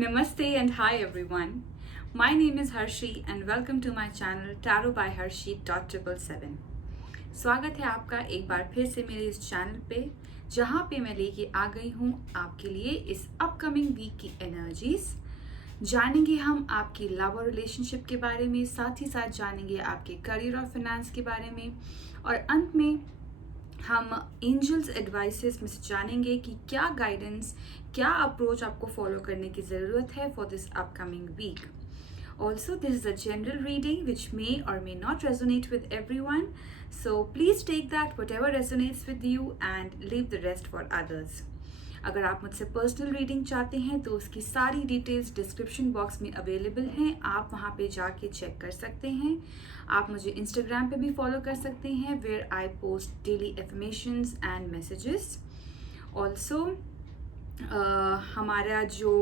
Namaste and hi everyone. My name is Harshi and welcome to my channel Tarot by Harshi.777. स्वागत है आपका एक बार फिर से मेरे इस चैनल पे, जहाँ पे मैं लेके आ गई हूँ आपके लिए इस अपकमिंग वीक की एनर्जीज। जानेंगे हम आपकी लव और रिलेशनशिप के बारे में, साथ ही साथ जानेंगे आपके करियर और फाइनेंस के बारे में, और अंत में हम एंजल्स एडवाइसेस में से जानेंगे कि क्या गाइडेंस, क्या अप्रोच आपको फॉलो करने की ज़रूरत है for this upcoming week. Also, this is a general reading which may or may not resonate with everyone. So please take that whatever resonates with you and leave the rest for others. अगर आप मुझसे personal reading चाहते हैं तो उसकी सारी details description box में available हैं, आप वहाँ पे जाके चेक कर सकते हैं. आप मुझे इंस्टाग्राम पे भी फॉलो कर सकते हैं, where I post daily affirmations and messages. Also हमारा जो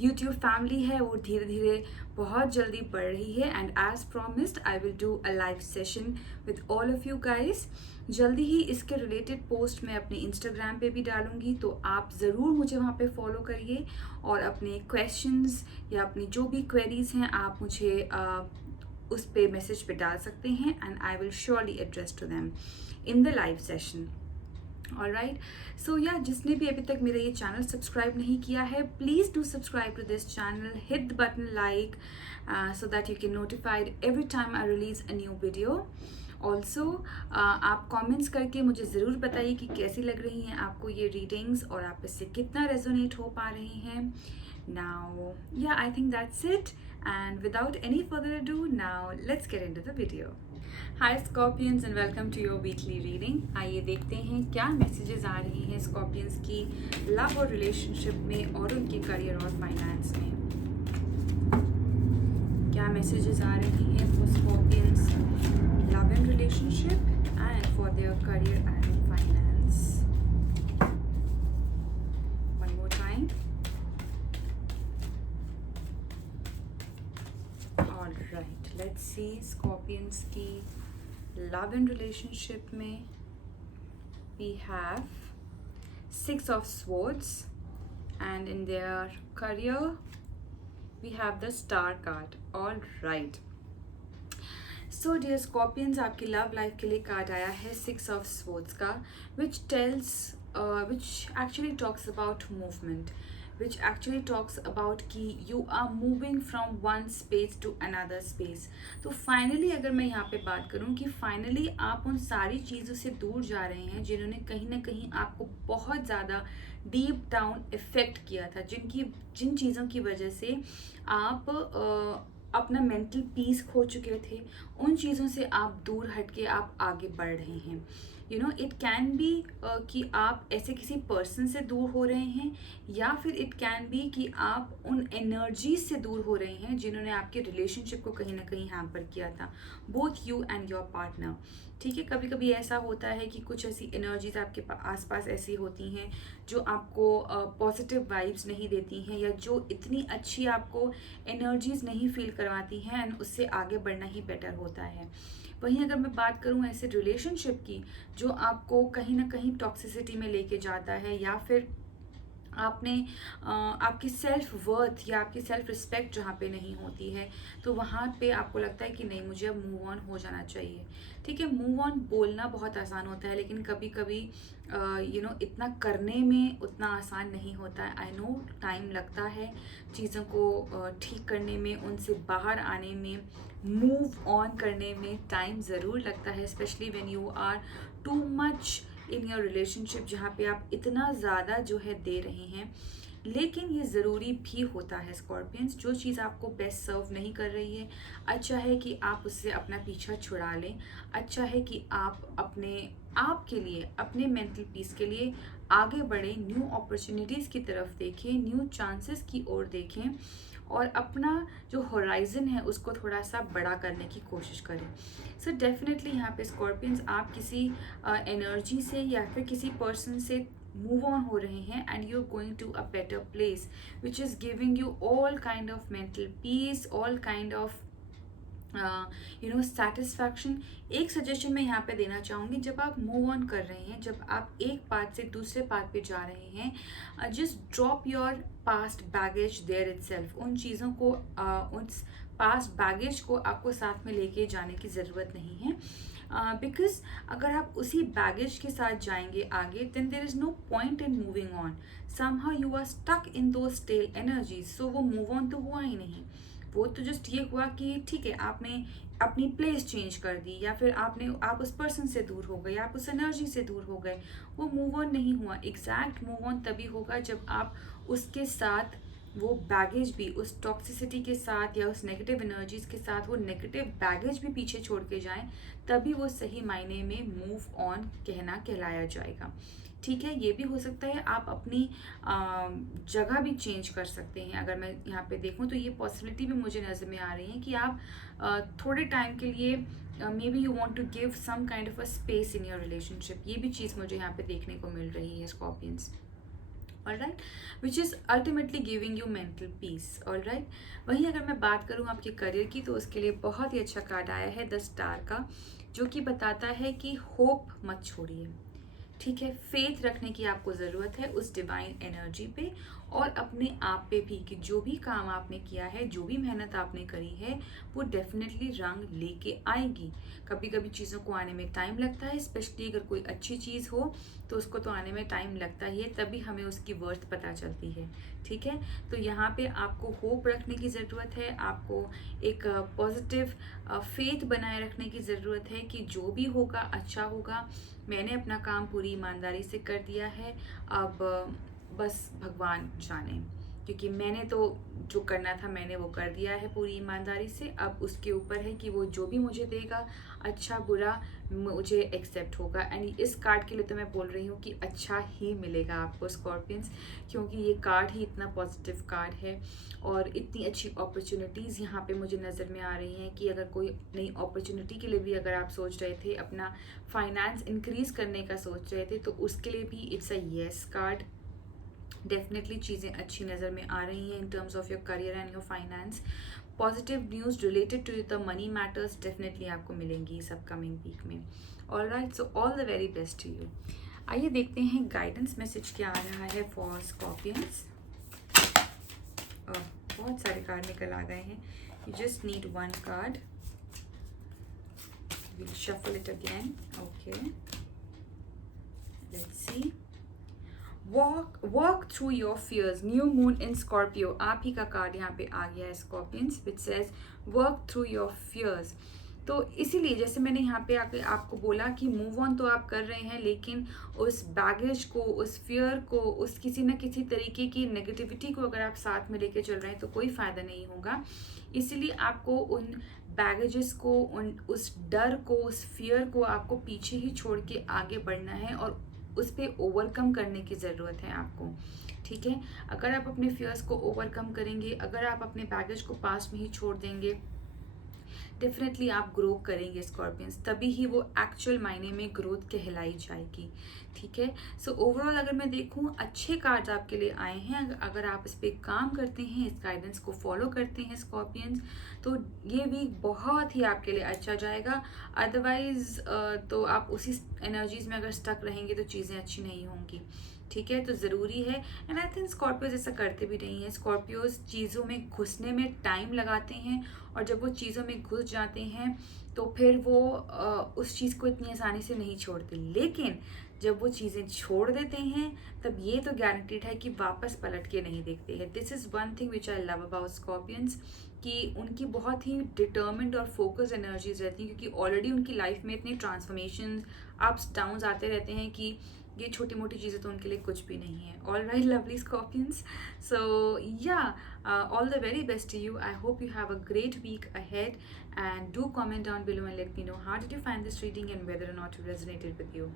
यूट्यूब फैमिली है वो धीरे धीरे बहुत जल्दी बढ़ रही है, and as promised I will do a live session with all of you guys. जल्दी ही इसके रिलेटेड पोस्ट मैं अपने इंस्टाग्राम पे भी डालूंगी, तो आप ज़रूर मुझे वहाँ पे फॉलो करिए और अपने क्वेश्चंस या अपनी जो भी क्वेरीज हैं आप मुझे उस पे मैसेज पे डाल सकते हैं, and I will surely address to them in the live session. Alright, so या जिसने भी अभी तक मेरा ये चैनल सब्सक्राइब नहीं किया है, please do subscribe to this channel, hit the button like so that you can notified every time I release a new video. Also आप कमेंट्स करके मुझे ज़रूर बताइए कि कैसी लग रही हैं आपको ये रीडिंग्स और आप इससे कितना रेजोनेट हो पा रही हैं. नाउ या I think that's it, and without any further ado, now let's get into the video. Hi Scorpions and welcome to your weekly reading. आइए देखते हैं क्या मैसेजेस आ रही हैं स्कॉर्पियंस की लव और रिलेशनशिप में और उनके करियर और फाइनेंस में. क्या मैसेजेस आ रही हैं for scorpions love and relationship and for their career and finance. One more time. Alright, let's see Scorpions की love and relationship में we have Six of Swords, and in their career we have the Star card. Alright, so dear Scorpions, आपकी love life के लिए card आया है Six of Swords का, which tells which actually talks about movement, which actually talks about कि you are moving from one space to another space. तो finally अगर मैं यहाँ पे बात करूँ कि फाइनली आप उन सारी चीज़ों से दूर जा रहे हैं जिन्होंने कहीं ना कहीं आपको बहुत ज़्यादा डीप डाउन इफेक्ट किया था, जिन चीज़ों की वजह से आप अपना मेंटल पीस खो चुके थे, उन चीज़ों से आप दूर हट के आप आगे बढ़ रहे हैं. You know, it can be कि आप ऐसे किसी पर्सन से दूर हो रहे हैं, या फिर इट कैन बी कि आप उन एनर्जीज से दूर हो रहे हैं जिन्होंने आपके रिलेशनशिप को कहीं ना कहीं हैम्पर किया था, both you and your partner. ठीक है, कभी कभी ऐसा होता है कि कुछ ऐसी एनर्जीज आपके आसपास ऐसी होती हैं जो आपको पॉजिटिव वाइब्स नहीं देती हैं, या जो इतनी अच्छी आपको एनर्जीज नहीं फील करवाती हैं, एंड उससे आगे बढ़ना ही बेटर होता है. वहीं अगर मैं बात करूं ऐसे रिलेशनशिप की जो आपको कहीं ना कहीं टॉक्सिसिटी में लेके जाता है, या फिर आपने आपकी सेल्फ वर्थ या आपकी सेल्फ रिस्पेक्ट जहाँ पे नहीं होती है, तो वहाँ पे आपको लगता है कि नहीं, मुझे अब मूव ऑन हो जाना चाहिए. ठीक है, मूव ऑन बोलना बहुत आसान होता है, लेकिन कभी कभी इतना करने में उतना आसान नहीं होता है. आई नो टाइम लगता है चीज़ों को ठीक करने में, उनसे बाहर आने में, मूव ऑन करने में टाइम ज़रूर लगता है, specially when you are too much in your relationship, जहाँ पे आप इतना ज़्यादा जो है दे रहे हैं. लेकिन ये ज़रूरी भी होता है स्कॉर्पियंस, जो चीज़ आपको बेस्ट सर्व नहीं कर रही है, अच्छा है कि आप उससे अपना पीछा छुड़ा लें. अच्छा है कि आप अपने आप के लिए, अपने मेंटल पीस के लिए आगे बढ़ें, न्यू अपॉर्चुनिटीज़ की तरफ देखें, न्यू चांसेस की ओर देखें, और अपना जो होराइजन है उसको थोड़ा सा बड़ा करने की कोशिश करें. सो डेफिनेटली यहाँ पे स्कॉर्पियंस आप किसी एनर्जी से या फिर किसी पर्सन से मूव ऑन हो रहे हैं, and you are going to a better place which is giving you all kind of mental peace, all kind of satisfaction. एक सजेशन मैं यहाँ पे देना चाहूँगी, जब आप मूव ऑन कर रहे हैं, जब आप एक पार्ट से दूसरे पार्ट पे जा रहे हैं, just drop your past baggage there itself. उन चीज़ों को उस पास्ट बैगेज को आपको साथ में लेके जाने की ज़रूरत नहीं है, बिकॉज अगर आप उसी बैगेज के साथ जाएंगे आगे, then there is no point in moving on. Somehow you are stuck in those stale energies, सो वो मूव ऑन तो हुआ ही नहीं। वो तो जस्ट ये हुआ कि ठीक है, आपने अपनी प्लेस चेंज कर दी, या फिर आप उस पर्सन से दूर हो गए, आप उस एनर्जी से दूर हो गए, वो मूव ऑन नहीं हुआ। एग्जैक्ट मूव ऑन तभी होगा जब आप उसके साथ वो बैगेज भी, उस टॉक्सिसिटी के साथ या उस नेगेटिव एनर्जीज के साथ वो नेगेटिव बैगेज भी पीछे छोड़ के जाएं, तभी वो सही मायने में मूव ऑन कहलाया जाएगा। ठीक है, ये भी हो सकता है आप अपनी जगह भी चेंज कर सकते हैं। अगर मैं यहाँ पे देखूँ तो ये पॉसिबिलिटी भी मुझे नज़र में आ रही है कि आप थोड़े टाइम के लिए maybe you want to give some kind of a space in your relationship. ये भी चीज़ मुझे यहाँ पे देखने को मिल रही है scorpions. Alright, which is ultimately giving you mental peace. Alright, वहीं अगर मैं बात करूँ आपके करियर की, तो उसके लिए बहुत ही अच्छा कार्ड आया है द स्टार का, जो कि बताता है कि होप मत छोड़िए। ठीक है, फेथ रखने की आपको ज़रूरत है उस डिवाइन एनर्जी पे और अपने आप पे भी, कि जो भी काम आपने किया है, जो भी मेहनत आपने करी है, वो डेफिनेटली रंग लेके आएगी। कभी कभी चीज़ों को आने में टाइम लगता है, स्पेशली अगर कोई अच्छी चीज़ हो तो उसको तो आने में टाइम लगता ही है, तभी हमें उसकी वर्थ पता चलती है। ठीक है, तो यहाँ पे आपको होप रखने की ज़रूरत है, आपको एक पॉजिटिव फेथ बनाए रखने की ज़रूरत है कि जो भी होगा अच्छा होगा। मैंने अपना काम पूरी ईमानदारी से कर दिया है, अब बस भगवान जाने, क्योंकि मैंने तो जो करना था मैंने वो कर दिया है पूरी ईमानदारी से। अब उसके ऊपर है कि वो जो भी मुझे देगा, अच्छा बुरा, मुझे एक्सेप्ट होगा। एंड इस कार्ड के लिए तो मैं बोल रही हूँ कि अच्छा ही मिलेगा आपको स्कॉर्पियंस, क्योंकि ये कार्ड ही इतना पॉजिटिव कार्ड है और इतनी अच्छी अपॉर्चुनिटीज़ यहाँ पे मुझे नज़र में आ रही हैं कि अगर कोई नई अपॉर्चुनिटी के लिए भी अगर आप सोच रहे थे, अपना फाइनेंस इंक्रीज करने का सोच रहे थे, तो उसके लिए भी it's a yes card. Definitely चीज़ें अच्छी नज़र में आ रही हैं in terms of your career and your finance. Positive news related to the money matters definitely आपको मिलेंगी इस अपकमिंग वीक में। Alright, so all the very best to you. आइए देखते हैं गाइडेंस मैसेज क्या आ रहा है फॉर स्कॉर्पियंस। बहुत सारे कार्ड निकल आ गए हैं, you just need one card. Will shuffle it again. Okay, let's see. Walk through your fears, new moon in Scorpio. आप ही का कार्ड यहाँ पे आ गया है scorpions, which says work through your fears. तो इसीलिए जैसे मैंने यहाँ पे आके आपको बोला कि मूव ऑन तो आप कर रहे हैं, लेकिन उस बैगेज को, उस फियर को, उस किसी न किसी तरीके की नेगेटिविटी को अगर आप साथ में लेके चल रहे हैं तो कोई फ़ायदा नहीं होगा। इसीलिए आपको उन बैगेजेस को, उस डर को, उस फियर को आपको पीछे ही छोड़ के आगे बढ़ना है और उस पर ओवरकम करने की ज़रूरत है आपको। ठीक है, अगर आप अपने फियर्स को ओवरकम करेंगे, अगर आप अपने बैगेज को पास में ही छोड़ देंगे, डेफिनेटली आप ग्रो करेंगे स्कॉर्पियंस, तभी ही वो एक्चुअल मायने में ग्रोथ कहलाई जाएगी। ठीक है, सो ओवरऑल अगर मैं देखूं, अच्छे कार्ड्स आपके लिए आए हैं। अगर आप इस पर काम करते हैं, इस गाइडेंस को फॉलो करते हैं स्कॉर्पियंस, तो ये वीक बहुत ही आपके लिए अच्छा जाएगा। अदरवाइज तो आप उसी एनर्जीज में अगर स्टक रहेंगे तो चीज़ें अच्छी नहीं होंगी। ठीक है, तो ज़रूरी है, एंड आई थिंक स्कॉर्पियोज ऐसा करते भी नहीं है। स्कॉर्पियोज चीज़ों में घुसने में टाइम लगाते हैं, और जब वो चीज़ों में घुस जाते हैं तो फिर वो उस चीज़ को इतनी आसानी से नहीं छोड़ते। लेकिन जब वो चीज़ें छोड़ देते हैं, तब ये तो गारंटीड है कि वापस पलट के नहीं देखते हैं। This is one thing which I love about scorpions, कि उनकी बहुत ही डिटर्मिन्ड और फोकस एनर्जीज रहती हैं, क्योंकि ऑलरेडी उनकी लाइफ में इतनी ट्रांसफॉर्मेशन, अप्स डाउन्स आते रहते हैं कि ये छोटी मोटी चीज़ें तो उनके लिए कुछ भी नहीं है। ऑल राइट लवली स्कॉर्पियंस, सो या all the very best to you. I hope you have a great week ahead, and do comment down below and let me know how did you find this reading and whether or not it resonated with you.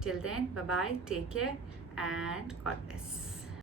Till then, bye bye, take care, and God bless.